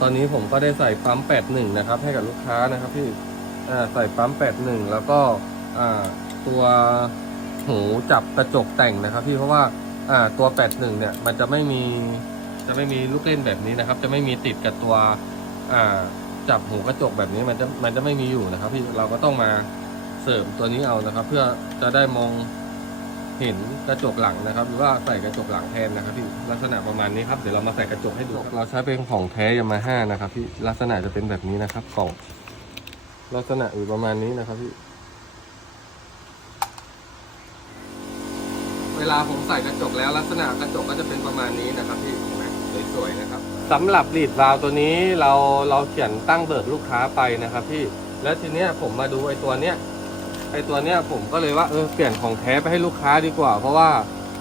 ตอนนี้ผมก็ได้ใส่ปั๊มแปดหนึ่งนะครับ ให้กับลูกค้านะครับพี่ใส่ปั๊มแปดหนึ่งแล้วก็ตัวหูจับกระจกแต่งนะครับ พี่เพราะว่าตัวแปดหนึ่งเนี่ย มันจะไม่มีจะไม่มีลูกเล่นแบบนี้นะครับ จะไม่มีติดกับตัวจับหูกระจกแบบนี้มันจะมันจะไม่มีอยู่นะครับ พี่เราก็ต้องมาเสริมตัวนี้เอานะครับ เพื่อจะได้มอง เห็นกระจกหลังนะครับ หรือว่าใส่กระจกหลังแทนนะครับพี่ลักษณะประมาณนี้ครับเดี๋ยวเรามาใส่กระจกให้ดูครับเราใช้เป็นของแท้ยามาฮ่านะครับพี่ลักษณะจะเป็นแบบนี้นะครับกล่องลักษณะอยู่ประมาณนี้นะครับพี่เวลาผมใส่กระจกแล้วลักษณะกระจกก็จะเป็นประมาณนี้นะครับพี่เห็นไหมสวยๆนะครับสำหรับลีดวาล์วตัวนี้เราเราเขียนตั้งเบิกลูกค้าไปนะครับพี่แล้วทีเนี้ยผมมาดูไอ้ตัวเนี้ย ไอตัวเนี้ยผมก็เลยว่าเออเปลี่ยนของแท้ไปให้ลูกค้าดีกว่า เพราะว่า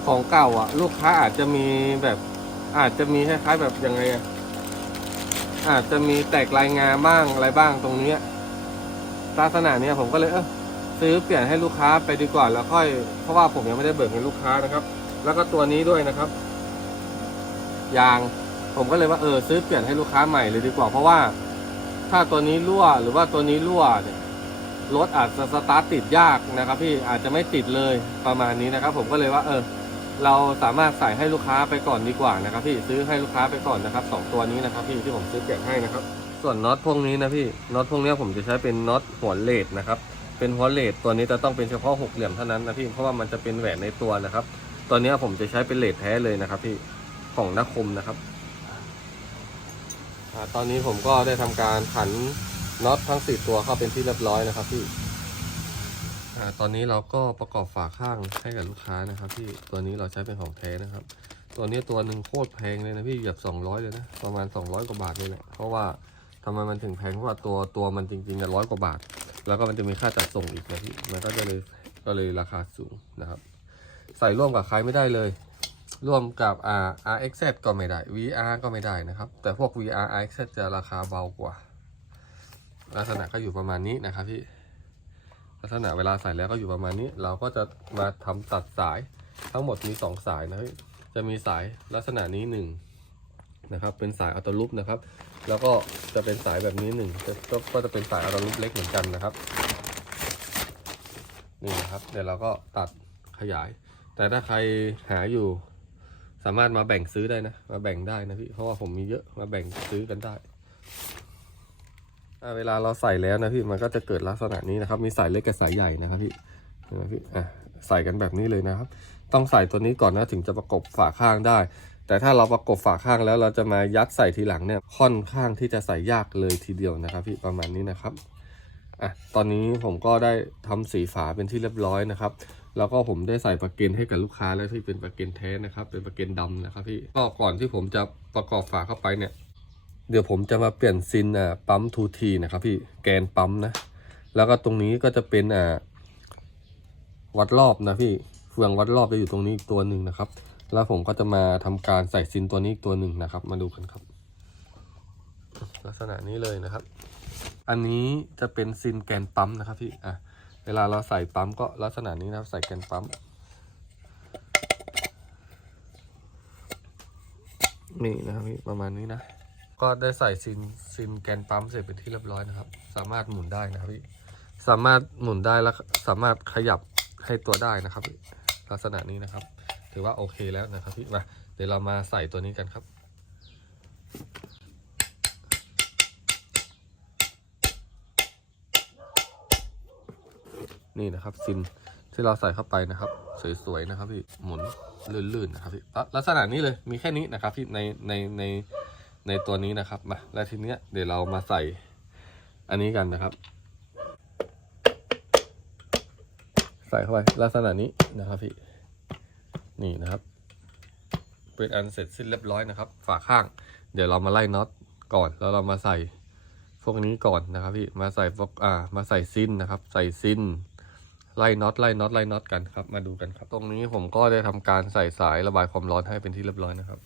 ของเก่าอะ ลูกค้าอาจจะมีแบบอาจจะมีคล้ายๆแบบยังไงอะอาจจะมีแตกลายงาบ้างอะไรบ้างตรงเนี้ยลักษณะเนี้ยผมก็เลยเออซื้อเปลี่ยนให้ลูกค้าไปดีกว่าแล้วค่อย เพราะว่าผมยังไม่ได้เบิกให้ลูกค้านะครับ แล้วก็ตัวนี้ด้วยนะครับ ยางผมก็เลยว่าเออซื้อเปลี่ยนให้ลูกค้าใหม่เลยดีกว่า เพราะว่า ถ้าตัวนี้รั่วหรือว่าตัวนี้รั่วเนี่ย รถอาจจะสตาร์ทติดยากนะครับพี่อาจจะไม่ติดเลยประมาณนี้นะครับ ผมก็เลยว่าเออเราสามารถใส่ให้ลูกค้าไปก่อนดีกว่านะครับ พี่ซื้อให้ลูกค้าไปก่อนนะครับสองตัวนี้นะครับ พี่ที่ผมซื้อเปลี่ยนให้นะครับ ส่วนน็อตพวกนี้นะพี่น็อตพวกนี้ผมจะใช้เป็นน็อตหัวเลดนะครับเป็นหัวเลดตัวนี้จะต้องเป็นเฉพาะหกเหลี่ยมเท่านั้นนะพี่เพราะว่ามันจะเป็นแหวนในตัวนะครับตัวนี้ผมจะใช้เป็นเลดแท้เลยนะครับ พี่ของนักคมนะครับอตอนนี้ผมก็ได้ทำการผัน น็อตทั้งสี่ตัวเข้าเป็นที่เรียบร้อยนะครับพี่อ่าตอนนี้เราก็ประกอบฝาข้างให้กับลูกค้านะครับพี่ตัวนี้เราใช้เป็นของแท้นะครับ ตัวนี้ตัวหนึ่งโคตรแพงเลยนะพี่เหยียบสองร้อยเลยนะประมาณสองร้อยกว่าบาทเลยแหละเพราะว่าทำไมมันถึงแพงเพราะว่าตัวตัวมันจริงๆอะร้อยกว่าบาท แล้วก็มันจะมีค่าจัดส่งอีกนะพี่มันก็จะเลยก็เลยราคาสูงนะครับ ใส่ร่วมกับใครไม่ได้เลย ร่วมกับอ่า RXZ ก็ไม่ได้ VR ก็ไม่ได้นะครับ แต่พวก VR RXZ จะราคาเบากว่า ลักษณะก็อยู่ประมาณนี้นะครับพี่ลักษณะเวลาใส่แล้วก็อยู่ประมาณนี้ เราก็จะมาทำตัดสายทั้งหมดมี 2 สายนะพี่จะมีสายลักษณะนี้หนึ่งนะครับเป็นสายอัตลูปนะครับ แล้วก็จะเป็นสายแบบนี้หนึ่งก็ก็จะเป็นสายอัตลูปเล็กเหมือนกันนะครับนี่นะครับเดี๋ยวเราก็ตัดขยาย แต่ถ้าใครหาอยู่สามารถมาแบ่งซื้อได้นะ มาแบ่งได้นะพี่ เพราะว่าผมมีเยอะ มาแบ่งซื้อกันได้ เวลาเราใส่แล้วนะพี่มันก็จะเกิดลักษณะนี้นะครับ มีสายเล็กกับสายใหญ่นะครับพี่เห็นไหมพี่อะใส่กันแบบนี้เลยนะครับ ต้องใส่ตัวนี้ก่อนนะถึงจะประกบฝาข้างได้ แต่ถ้าเราประกบฝาข้างแล้วเราจะมายัดใส่ทีหลังเนี่ยค่อนข้างที่จะใส่ยากเลยทีเดียวนะครับ พี่ประมาณนี้นะครับอะตอนนี้ผมก็ได้ทำสีฝาเป็นที่เรียบร้อยนะครับ แล้วก็ผมได้ใส่ประเกนให้กับลูกค้าแล้วที่เป็นประเกนแท้นะครับ เป็นประเกนดำนะครับพี่ก็ก่อนที่ผมจะประกอบฝาเข้าไปเนี่ย เดี๋ยวผมจะมาเปลี่ยนซินอ่าปั๊มทูทีนะครับพี่แกนปั๊มนะ แล้วก็ตรงนี้ก็จะเป็นอ่าวัดรอบนะพี่เฟืองวัดรอบจะอยู่ตรงนี้อีกตัวหนึ่งนะครับ แล้วผมก็จะมาทำการใส่ซินตัวนี้อีกตัวหนึ่งนะครับ มาดูกันครับ ลักษณะนี้เลยนะครับ อันนี้จะเป็นซินแกนปั๊มนะครับพี่อะเวลาเราใส่ปั๊มก็ลักษณะนี้นะครับ ใส่แกนปั๊มนี่นะครับพี่ประมาณนี้นะ ก็ได้ใส่ซินซินแกนปั๊มเสร็จเป็นที่เรียบร้อยนะครับ สามารถหมุนได้นะครับพี่สามารถหมุนได้แล้วสามารถขยับให้ตัวได้นะครับพี่ลักษณะนี้นะครับ ถือว่าโอเคแล้วนะครับพี่มาเดี๋ยวเรามาใส่ตัวนี้กันครับนี่นะครับซินที่เราใส่เข้าไปนะครับ สวยๆนะครับพี่หมุนลื่นๆนะครับพี่ลักษณะนี้เลยมีแค่นี้นะครับพี่ในในใน ในตัวนี้นะครับมาแล้วทีเนี้ยเดี๋ยวเรามาใส่อันนี้กันนะครับ ใส่เข้าไปลักษณะนี้นะครับพี่นี่นะครับ เป็นอันเสร็จสิ้นเรียบร้อยนะครับ ฝาข้าง เดี๋ยวเรามาไล่น็อตก่อนแล้วเรามาใส่พวกนี้ก่อนนะครับพี่มาใส่พวกอ่ามาใส่ซิ้นนะครับ ใส่ซิ้นไล่น็อตไล่น็อตไล่น็อตกันครับ มาดูกันครับ ตรงนี้ผมก็ได้ทำการใส่สายระบายความร้อนให้เป็นที่เรียบร้อยนะครับ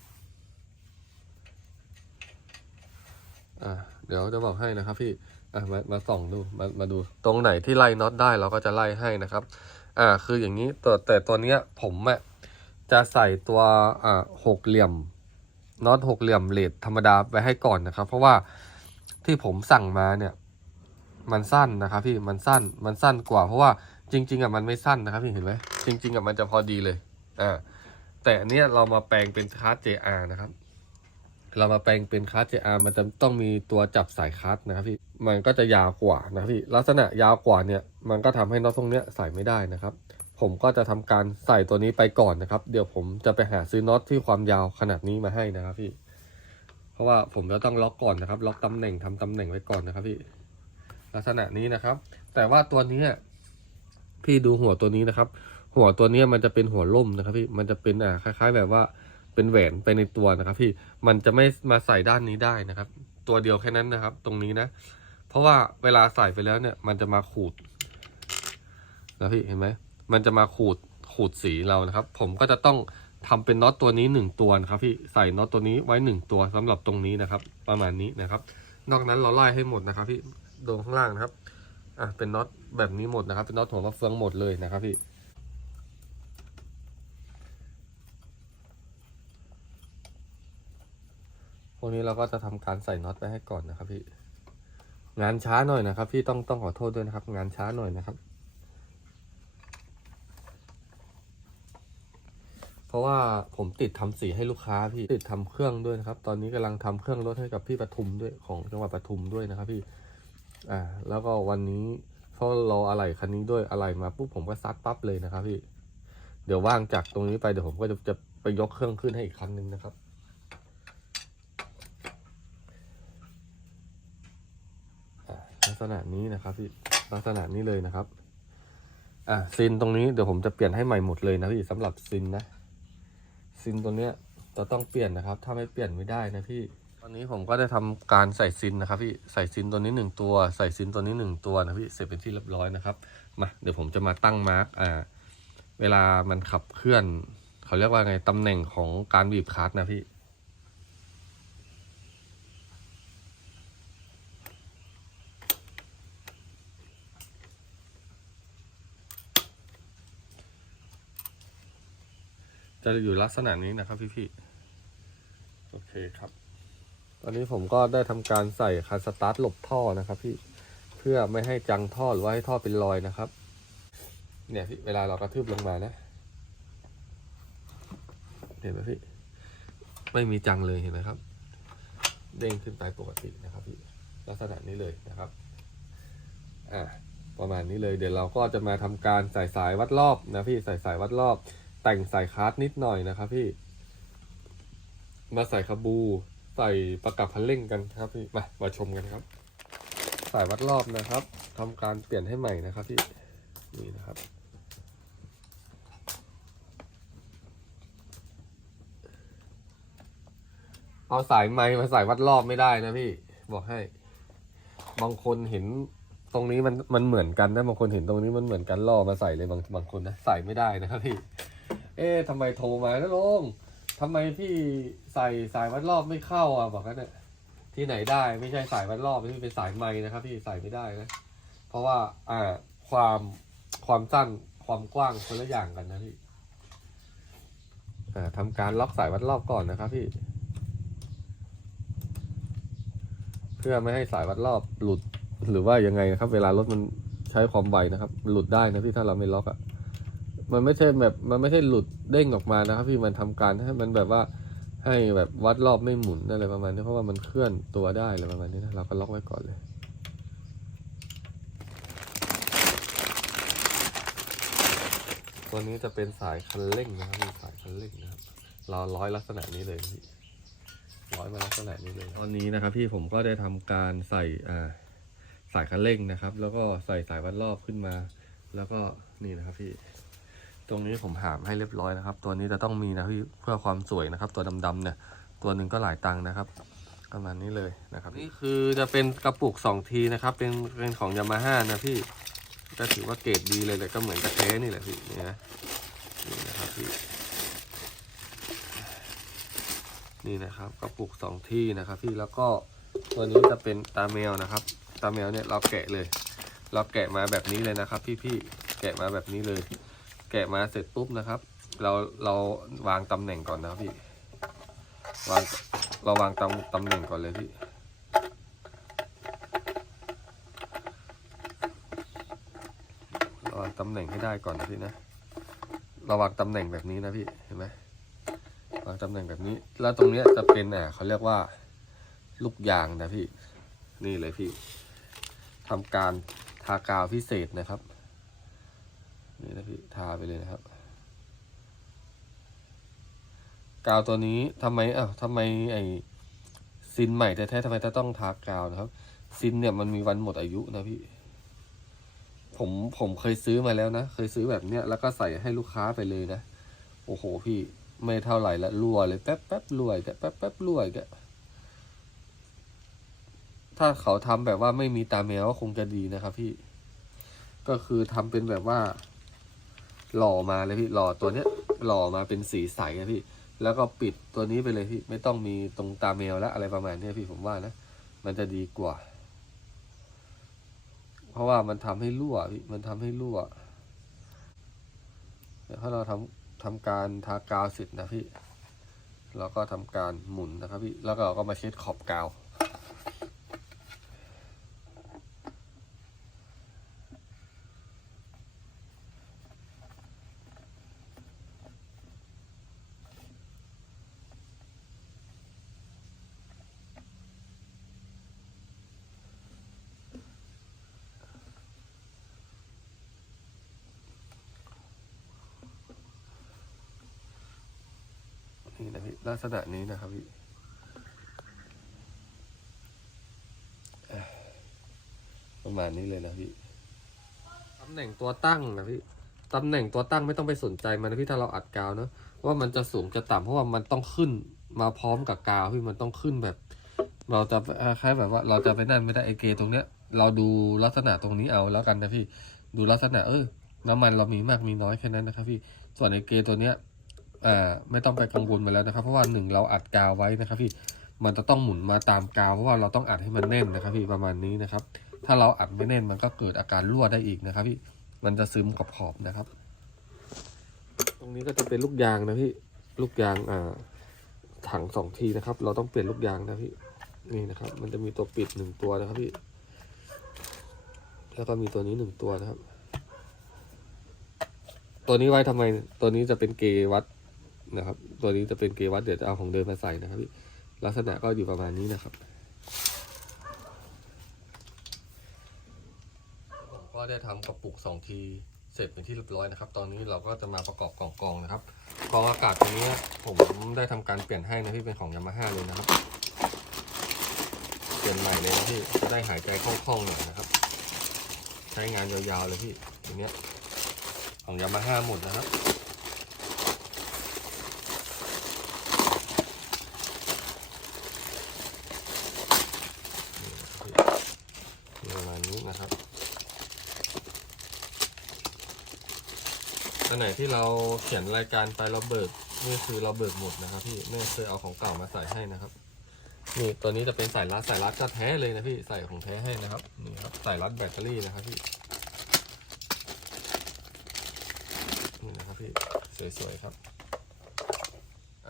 อ่าเดี๋ยวจะบอกให้นะครับพี่อะมามาส่องดูมามาดูตรงไหนที่ไล่น็อตได้เราก็จะไล่ให้นะครับ อ่าคืออย่างนี้ตัวแต่ตัวเนี้ยผมอะจะใส่ตัวอ่าหกเหลี่ยมน็อตหกเหลี่ยมเลดธรรมดาไปให้ก่อนนะครับ เพราะว่าที่ผมสั่งมาเนี่ย มันสั้นนะครับ พี่มันสั้นมันสั้นกว่า เพราะว่าจริง ๆอะมันไม่สั้นนะครับพี่เห็นไหมจริง ๆอะมันจะพอดีเลยอ่าแต่อันเนี้ยเรามาแปลงเป็นคาร์ด JR นะครับ เรามาแปลงเป็นคาร์ด JR มันจะต้องมีตัวจับสายคาร์ดนะครับพี่ มันก็จะยาวกว่านะพี่ลักษณะยาวกว่าเนี่ยมันก็ทำให้น็อตตรงเนี้ยใส่ไม่ได้นะครับ ผมก็จะทำการใส่ตัวนี้ไปก่อนนะครับ เดี๋ยวผมจะไปหาซื้อน็อตที่ความยาวขนาดนี้มาให้นะครับพี่ เพราะว่าผมจะต้องล็อกก่อนนะครับ ล็อกตำแหน่งทำตำแหน่งไว้ก่อนนะครับพี่ ลักษณะนี้นะครับ แต่ว่าตัวนี้พี่ดูหัวตัวนี้นะครับ หัวตัวนี้มันจะเป็นหัวล่มนะครับพี่มันจะเป็นอ่าคล้าย ๆ แบบว่า เป็นแหวนไปในตัวนะครับ พี่มันจะไม่มาใส่ด้านนี้ได้นะครับ ตัวเดียวแค่นั้นนะครับ ตรงนี้นะ เพราะว่าเวลาใส่ไปแล้วเนี่ย มันจะมาขูดนะพี่เห็นไหมมันจะมาขูดขูดสีเรานะครับ ผมก็จะต้องทำเป็นน็อตตัวนี้หนึ่งตัวนะครับพี่ใส่น็อตตัวนี้ไว้หนึ่งตัวสำหรับตรงนี้นะครับ ประมาณนี้นะครับ นอกนั้นเราไล่ให้หมดนะครับ พี่ดูข้างล่างนะครับอะเป็นน็อตแบบนี้หมดนะครับ เป็นน็อตหัวมะเฟืองหมดเลยนะครับพี่ พวกนี้เราก็จะทำการใส่น็อตไปให้ก่อนนะครับพี่ งานช้าหน่อยนะครับ พี่ต้องต้องขอโทษด้วยนะครับ งานช้าหน่อยนะครับ เพราะว่าผมติดทำสีให้ลูกค้าพี่ติดทำเครื่องด้วยนะครับ ตอนนี้กำลังทำเครื่องรถให้กับพี่ปทุมด้วยของจังหวัดปทุมด้วยนะครับพี่ อ่า แล้วก็วันนี้พราะรออะไหล่คันนี้ด้วยอะไหล่มาปุ๊บผมก็ซัดปั๊บเลยนะครับพี่ เดี๋ยวว่างจากตรงนี้ไปเดี๋ยวผมก็จะจะไปยกเครื่องขึ้นให้อีกคันนึงนะครับ อ่าลัก ษณะนี้นะครับพี่ลักษณะนี้เลยนะครับ อะซินตรงนี้เดี๋ยวผมจะเปลี่ยนให้ใหม่หมดเลยนะพี่สำหรับซินนะซินตัวเนี้ยจะต้องเปลี่ยนนะครับ ถ้าไม่เปลี่ยนไม่ได้นะพี่ตอนนี้ผมก็ได้ทำการใส่ซินนะครับพี่ใส่ซินตัวนี้หนึ่งตัว ใส่ซินตัวนี้หนึ่งตัวนะพี่เสร็จเป็นที่เรียบร้อยนะครับมาเดี๋ยวผมจะมาตั้งมาร์กอ่าเวลามันขับเคลื่อน เขาเรียกว่าไงตำแหน่งของการบีบคลัตช์นะพี่ จะอยู่ลักษณะนี้นะครับพี่ๆโอเคครับ ตอนนี้ผมก็ได้ทำการใส่คันสตาร์ทหลบท่อนะครับ พี่เพื่อไม่ให้จังท่อหรือว่าให้ท่อเป็นรอยนะครับ เนี่ยพี่เวลาเรากระทืบลงมานะเห็นไหมพี่ไม่มีจังเลยเห็นไหมครับ เด้งขึ้นไปปกตินะครับพี่ลักษณะนี้เลยนะครับอ่าประมาณนี้เลยเดี๋ยวเราก็จะมาทำการใส่สายวัดรอบนะพี่ใส่สายวัดรอบ แต่งสายคาร์ดนิดหน่อยนะครับพี่ มาใส่คาบู ใส่ประกับพันเร่งกันครับพี่ มามาชมกันครับ สายวัดรอบนะครับทำการเปลี่ยนให้ใหม่นะครับพี่ นี่นะครับ เอาสายไม้มาใส่วัดรอบไม่ได้นะพี่ บอกให้ บางคนเห็นตรงนี้มันมันเหมือนกันนะบางคนเห็นตรงนี้มันเหมือนกันล่อมาใส่เลยบางบางคนนะใส่ไม่ได้นะครับพี่ เอ๊ะทำไมโทรมานะลุงทำไมพี่ใส่สายวัดรอบไม่เข้าอะบอกกันเนี่ยที่ไหนได้ไม่ใช่สายวัดรอบนี่เป็นสายไม้นะครับพี่ใส่ไม่ได้นะ เพราะว่าอ่าความความสั้นความกว้างคนละอย่างกันนะพี่อ่าทำการล็อกสายวัดรอบก่อนนะครับพี่ เพื่อไม่ให้สายวัดรอบหลุดหรือว่ายังไงนะครับ เวลารถมันใช้ความไวนะครับ หลุดได้นะพี่ถ้าเราไม่ล็อกอะ่ะ มันไม่ใช่แบบมันไม่ใช่หลุดเด้งออกมานะครับ พี่มันทำการให้มันแบบว่าให้แบบวัดรอบไม่หมุนอะไรประมาณนี้เพราะว่ามันเคลื่อนตัวได้อะไรประมาณนี้นะเราก็ล็อกไว้ก่อนเลยตัวนี้จะเป็นสายคันเร่งนะครับมีสายคันเร่งนะครับ เราร้อยลักษณะนี้เลยพี่ร้อยมาลักษณะนี้เลย ตอนนี้นะครับ พี่ผมก็ได้ทำการใส่อ่าสายคันเร่งนะครับ แล้วก็ใส่สายวัดรอบขึ้นมา แล้วก็นี่นะครับพี่ ตรงนี้ผมหามให้เรียบร้อยนะครับ ตัวนี้จะต้องมีนะพี่เพื่อความสวยนะครับ ตัวดำๆเนี่ย ตัวหนึ่งก็หลายตังค์นะครับประมาณนี้เลยนะครับ นี่คือจะเป็นกระปุก2ทีนะครับ เป็นเป็นของยามาฮ่านะพี่ก็ถือว่าเกรดดีเลยแต่ก็เหมือนกระเทนี่แหละพี่นี่นะนี่นะครับพี่นี่นะครับกระปุกสองที่นะครับ พี่แล้วก็ตัวนี้จะเป็นตาแมวนะครับ ตาแมวเนี่ยเราแกะเลย เราแกะมาแบบนี้เลยนะครับ พี่ๆแกะมาแบบนี้เลย แกะมาเสร็จปุ๊บนะครับ เราเราวางตำแหน่งก่อนนะครับพี่วางเราวางตำตำแหน่งก่อนเลยพี่วางตำแหน่งให้ได้ก่อนนะพี่นะเราวางตำแหน่งแบบนี้นะพี่เห็นไหมวางตำแหน่งแบบนี้ แล้วตรงเนี้ยจะเป็นอะเขาเรียกว่าลูกยางนะพี่ นี่เลยพี่ทำการทากาวพิเศษนะครับ ไปเลยนะครับ กาวตัวนี้ทำไมอ้าวทำไมไอซินใหม่แท้ๆทำไมต้องทากาวนะครับ ซินเนี่ยมันมีวันหมดอายุนะพี่ ผมผมเคยซื้อมาแล้วนะ เคยซื้อแบบเนี้ยแล้วก็ใส่ให้ลูกค้าไปเลยนะ โอ้โหพี่ไม่เท่าไหร่ละรั่วเลยแป๊บแป๊บรั่วอีกแกแป๊บแป๊บรั่วอีกแกถ้าเขาทำแบบว่าไม่มีตาแมวก็คงจะดีนะครับพี่ ก็คือทำเป็นแบบว่า หล่อมาเลยพี่หล่อตัวเนี้ยหล่อมาเป็นสีใสอะพี่ แล้วก็ปิดตัวนี้ไปเลยพี่ไม่ต้องมีตรงตาแมวแล้วอะไรประมาณเนี้ยพี่ผมว่านะมันจะดีกว่า เพราะว่ามันทำให้รั่วพี่มันทำให้รั่วเดี๋ยวถ้าเราทำทำการทากาวเสร็จนะพี่เราก็ทำการหมุนนะครับพี่แล้วก็เราก็มาเช็ดขอบกาว ลักษณะนี้นะครับพี่ประมาณนี้เลยนะพี่ตำแหน่งตัวตั้งนะพี่ตำแหน่งตัวตั้งไม่ต้องไปสนใจมันนะพี่ถ้าเราอัดกาวเนอะว่ามันจะสูงจะต่ำเพราะว่ามันต้องขึ้นมาพร้อมกับกาวพี่มันต้องขึ้นแบบ เราจะคล้ายแบบว่า เราจะไปนั่นไม่ได้ไอเกตรงเนี้ย เราดูลักษณะตรงนี้เอาแล้วกันนะพี่ ดูลักษณะเออน้ำมันเรามีมากมีน้อยแค่นั้นนะครับพี่ส่วนไอเกตัวเนี้ย อ่าไม่ต้องไปกังวลมาแล้วนะครับ เพราะว่าหนึ่งเราอัดกาวไว้นะครับ พี่มันจะต้องหมุนมาตามกาว เพราะว่าเราต้องอัดให้มันแน่นนะครับ พี่ประมาณนี้นะครับ ถ้าเราอัดไม่แน่นมันก็เกิดอาการรั่วได้อีกนะครับ พี่มันจะซึมขอบขอบนะครับ ตรงนี้ก็จะเป็นลูกยางนะพี่ลูกยางอ่าถังสองทีนะครับ เราต้องเปลี่ยนลูกยางนะพี่นี่นะครับ มันจะมีตัวปิดหนึ่งตัวนะครับพี่แล้วก็มีตัวนี้หนึ่งตัวนะครับ ตัวนี้ไว้ทำไม ตัวนี้จะเป็นเกวัด นะครับ ตัวนี้จะเป็นเกวัดเดี๋ยวจะเอาของเดิมมาใส่นะครับพี่ลักษณะก็อยู่ประมาณนี้นะครับผมก็ได้ทำกระปุกสองทีเสร็จเป็นที่เรียบร้อยนะครับ ตอนนี้เราก็จะมาประกอบกล่องกองนะครับกองอากาศตัวนี้ผมได้ทำการเปลี่ยนให้นะพี่เป็นของยามาฮ่าเลยนะครับเปลี่ยนใหม่เลยนะพี่จะได้หายใจคล่องๆหน่อยนะครับ ใช้งานยาวๆเลยพี่ตัวนี้ของยามาฮ่าหมดนะครับ นี่ประมาณนี้นะครับอัน ไหนที่เราเขียนรายการไปเราเบิกนี่คือเราเบิกหมดนะครับ พี่ไม่เคยเอาของเก่ามาใส่ให้นะครับนี่ตัวนี้จะเป็นสายรัดสายรัดจะแท้เลยนะพี่ใส่ของแท้ให้นะครับนี่ครับสายรัดแบตเตอรี่นะครับพี่นี่นะครับพี่สวยๆครับ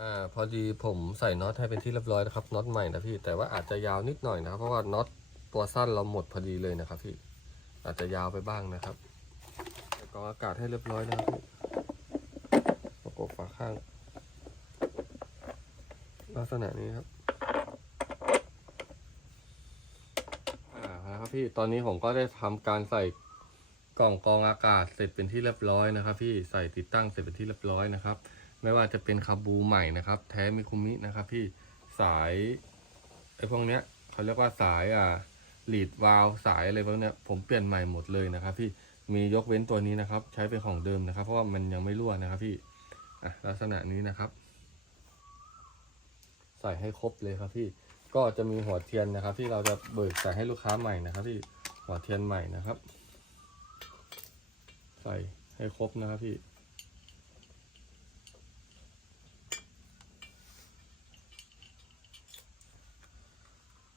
อ่าพอดีผมใส่น็อตให้เป็นที่เรียบร้อยนะครับน็อตใหม่นะพี่แต่ว่าอาจจะยาวนิดหน่อยนะครับเพราะว่าน็อตตัวสั้นเราหมดพอดีเลยนะครับพี่อาจจะยาวไปบ้างนะครับใส่กรองอากาศให้เรียบร้อยนะครับพี่ บฝาข้าง ลักษณะนี้ครับอ่าครับพี่ตอนนี้ผมก็ได้ทำการใส่กล่องกรองอากาศเสร็จเป็นที่เรียบร้อยนะครับ พี่ใส่ติดตั้งเสร็จเป็นที่เรียบร้อยนะครับ ไม่ว่าจะเป็นคาบูใหม่นะครับ แท้มิคุมินะครับ พี่สายไอ้พวกเนี้ยเขาเรียกว่าสายอ่าลีดวาลสายอะไรพวกเนี้ยผมเปลี่ยนใหม่หมดเลยนะครับ พี่มียกเว้นตัวนี้นะครับ ใช้เป็นของเดิมนะครับ เพราะว่ามันยังไม่รั่วนะครับพี่ อะลักษณะนี้นะครับ ใส่ให้ครบเลยครับพี่ก็จะมีหัวเทียนนะครับ ที่เราจะเบิกใส่ให้ลูกค้าใหม่นะครับ พี่หัวเทียนใหม่นะครับ ใส่ให้ครบนะครับพี่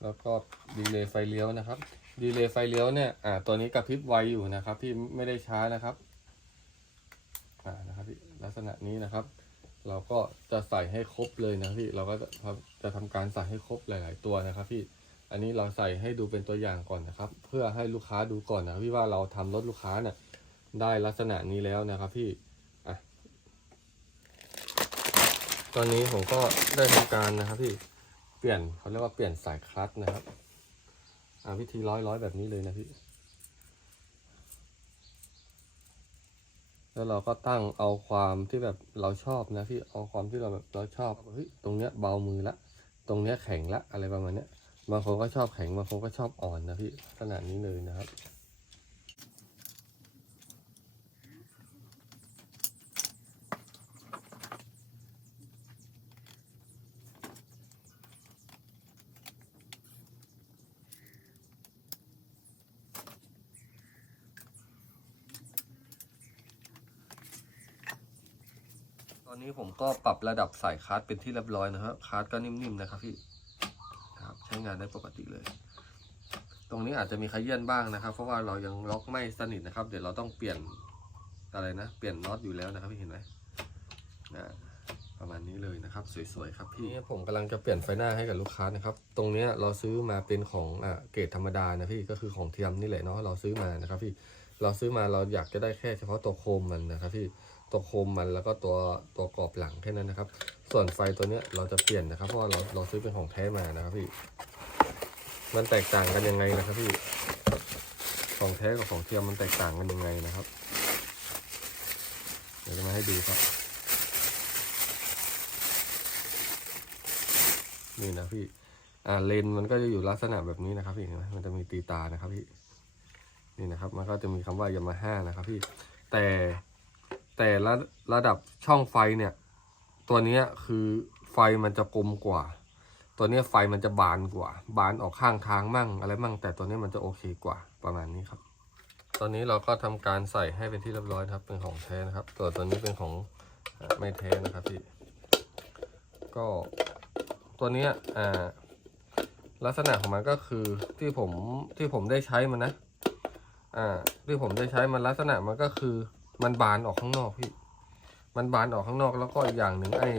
แล้วก็ดีเลย์ไฟเลี้ยวนะครับ ดีเลย์ไฟเลี้ยวเนี่ย อ่า ตัวนี้กระพริบไวอยู่นะครับพี่ไม่ได้ช้านะครับ อ่า นะครับพี่ ลักษณะนี้นะครับ เราก็จะใส่ให้ครบเลยนะพี่เราก็จะทำจะทำการใส่ให้ครบหลาย ๆ ตัวนะครับพี่อันนี้เราใส่ให้ดูเป็นตัวอย่างก่อนนะครับ เพื่อให้ลูกค้าดูก่อนนะพี่ว่าเราทำรถลูกค้าเนี่ยได้ลักษณะนี้แล้วนะครับพี่อะตอนนี้ผมก็ได้ทำการนะครับพี่เปลี่ยนเขาเรียกว่าเปลี่ยนสายคลัตช์นะครับอ่าวิธีร้อยร้อยแบบนี้เลยนะพี่ แล้วเราก็ตั้งเอาความที่แบบเราชอบนะพี่เอาความที่เราแบบเราชอบเฮ้ยตรงเนี้ยเบามือละ ตรงเนี้ยแข็งละอะไรประมาณเนี้ยบางคนก็ชอบแข็งบางคนก็ชอบอ่อนนะพี่ขนาดนี้เลยนะครับ อนนี้ผมก็ปรับระดับสายคาร์ดเป็นที่เรียบร้อยนะครับคาร์ดก็นิ่มๆนะครับพี่นะครับใช้งานได้ปกติเลย ตรงนี้อาจจะมีขยื่นบ้างนะครับ เพราะว่าเรายังล็อกไม่สนิทนะครับ เดี๋ยวเราต้องเปลี่ยนอะไรนะ เปลี่ยนน็อตอยู่แล้วนะครับพี่เห็นไหมนะประมาณนี้เลยนะครับ สวยๆครับพี่ผมกำลังจะเปลี่ยนไฟหน้าให้กับลูกค้านะครับ ตรงเนี้ยเราซื้อมาเป็นของอ่าเกรดธรรมดานะพี่ก็คือของเทียมนี่แหละเนาะเราซื้อมานะครับพี่เราซื้อมาเราอยากจะได้แค่เฉพาะตัวโคมมันนะครับพี่ตัวโคมมันแล้วก็ตัวตัวกรอบหลังแค่นั้นนะครับ ส่วนไฟตัวเนี้ยเราจะเปลี่ยนนะครับ เพราะว่าเราเราซื้อเป็นของแท้มานะครับพี่ มันแตกต่างกันยังไงนะครับพี่ของแท้กับของเทียมมันแตกต่างกันยังไงนะครับ เดี๋ยวจะมาให้ดูครับ นี่นะพี่ อ่าเลนมันก็จะอยู่ลักษณะแบบนี้นะครับพี่เห็นไหมมันจะมีตีตานะครับพี่นี่นะครับ มันก็จะมีคำว่ายามาฮ่านะครับพี่แต่แต่ระระดับช่องไฟเนี่ย ตัวนี้คือไฟมันจะกลมกว่า ตัวนี้ไฟมันจะบานกว่า บานออกข้างทางมั่งอะไรมั่ง แต่ตัวนี้มันจะโอเคกว่าประมาณนี้ครับ ตอนนี้เราก็ทำการใส่ให้เป็นที่เรียบร้อยครับ เป็นของแท้นะครับ ตัวตัวนี้เป็นของไม่แท้นะครับพี่ก็ตัวนี้อ่า ลักษณะของมันก็คือที่ผมที่ผมได้ใช้มันนะ อ่า ที่ผมได้ใช้มันลักษณะมันก็คือ มันบานออกข้างนอกพี่ มันบานออกข้างนอกแล้วก็อีกอย่างหนึ่งไอ้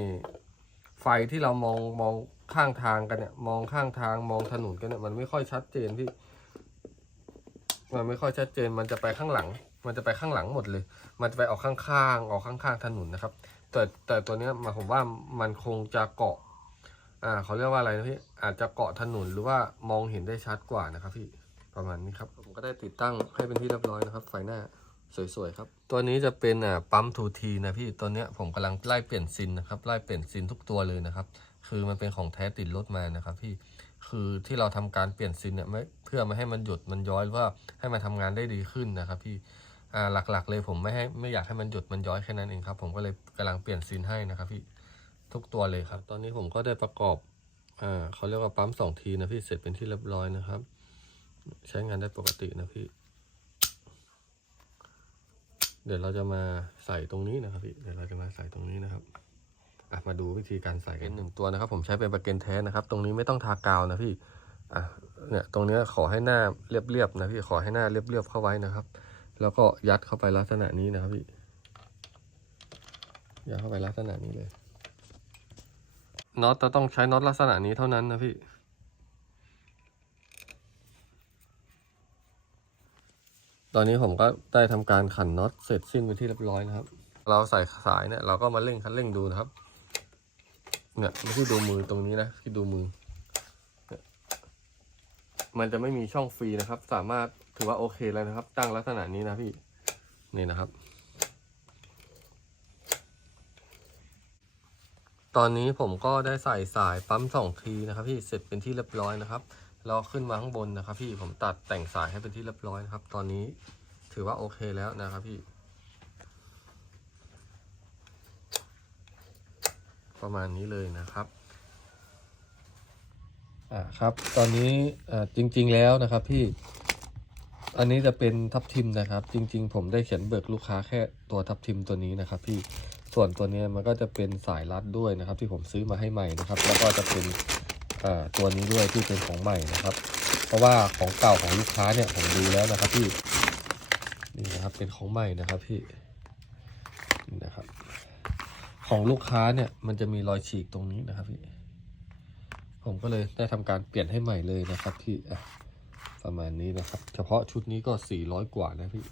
ไฟที่เรามองมองข้างทางกันเนี่ย มองข้างทางมองถนนกันเนี่ยมันไม่ค่อยชัดเจนพี่ มันไม่ค่อยชัดเจนมันจะไปข้างหลัง มันจะไปข้างหลังหมดเลย มันจะไปออกข้างๆออกข้างๆถนนนะครับ แต่แต่ตัวเนี้ยมาผมว่ามันคงจะเกาะ อ่าเขาเรียกว่าอะไรนะพี่อาจจะเกาะถนนหรือว่ามองเห็นได้ชัดกว่านะครับพี่ประมาณนี้ครับผมก็ได้ติดตั้งให้เป็นที่เรียบร้อยนะครับ ไฟหน้าสวยๆครับ ตัวนี้จะเป็นอ่าปั๊มทูทีนะพี่ตัวเนี้ยผมกำลังไล่เปลี่ยนซินนะครับไล่เปลี่ยนซินทุกตัวเลยนะครับ คือมันเป็นของแท้ติดรถมานะครับพี่คือที่เราทำการเปลี่ยนซินเนี่ยไม่เพื่อไม่ให้มันหยุดมันย้อยหรือว่าให้มันทำงานได้ดีขึ้นนะครับพี่อ่าหลักๆเลยผมไม่ให้ไม่อยากให้มันหยุดมันย้อยแค่นั้นเองครับ ผมก็เลยกำลังเปลี่ยนซินให้นะครับพี่ ทุกตัวเลยครับ ตอนนี้ผมก็ได้ประกอบอ่าเขาเรียกว่าปั๊มสองทีนะพี่เสร็จเป็นที่เรียบร้อยนะครับ ใช้งานได้ปกตินะพี่ เดี๋ยวเราจะมาใส่ตรงนี้นะครับพี่เดี๋ยวเราจะมาใส่ตรงนี้นะครับอะมาดูวิธีการใส่กันหนึ่งตัวนะครับ ผมใช้เป็นประเกนแท้นะครับ ตรงนี้ไม่ต้องทากาวนะพี่อะเนี่ยตรงนี้ขอให้หน้าเรียบๆนะพี่ขอให้หน้าเรียบๆเข้าไว้นะครับ แล้วก็ยัดเข้าไปลักษณะนี้นะครับพี่ยัดเข้าไปลักษณะนี้เลย น็อตจะต้องใช้น็อตลักษณะนี้เท่านั้นนะพี่ตอนนี้ผมก็ได้ทำการขันน็อตเสร็จสิ้นไปที่เรียบร้อยนะครับ เราใส่สายเนี่ยเราก็มาเร่งคันเร่งดูนะครับ เนี่ยที่ดูมือตรงนี้นะที่ดูมือ มันจะไม่มีช่องฟรีนะครับ สามารถถือว่าโอเคแล้วนะครับ ตั้งลักษณะนี้นะพี่ นี่นะครับ ตอนนี้ผมก็ได้ใส่สายปั๊มสองทีนะครับพี่เสร็จเป็นที่เรียบร้อยนะครับเราขึ้นมาข้างบนนะครับ พี่ผมตัดแต่งสายให้เป็นที่เรียบร้อยนะครับ ตอนนี้ถือว่าโอเคแล้วนะครับพี่ ประมาณนี้เลยนะครับอ่าครับ ตอนนี้อ่าจริง ๆ แล้วนะครับพี่ อันนี้จะเป็นทับทิมนะครับ จริง ๆ ผมได้เขียนเบิกลูกค้าแค่ตัวทับทิมตัวนี้นะครับ พี่ ส่วนตัวนี้มันก็จะเป็นสายรัดด้วยนะครับ ที่ผมซื้อมาให้ใหม่นะครับ แล้วก็จะเป็นตัวนี้ด้วยที่เป็นของใหม่นะครับ เพราะว่าของเก่าของลูกค้าเนี่ยผมดูแล้วนะครับพี่นี่นะครับเป็นของใหม่นะครับพี่นี่นะครับ ของลูกค้าเนี่ยมันจะมีรอยฉีกตรงนี้นะครับพี่ผมก็เลยได้ทำการเปลี่ยนให้ใหม่เลยนะครับพี่ประมาณนี้นะครับ เฉพาะชุดนี้ก็ 400 กว่านะพี่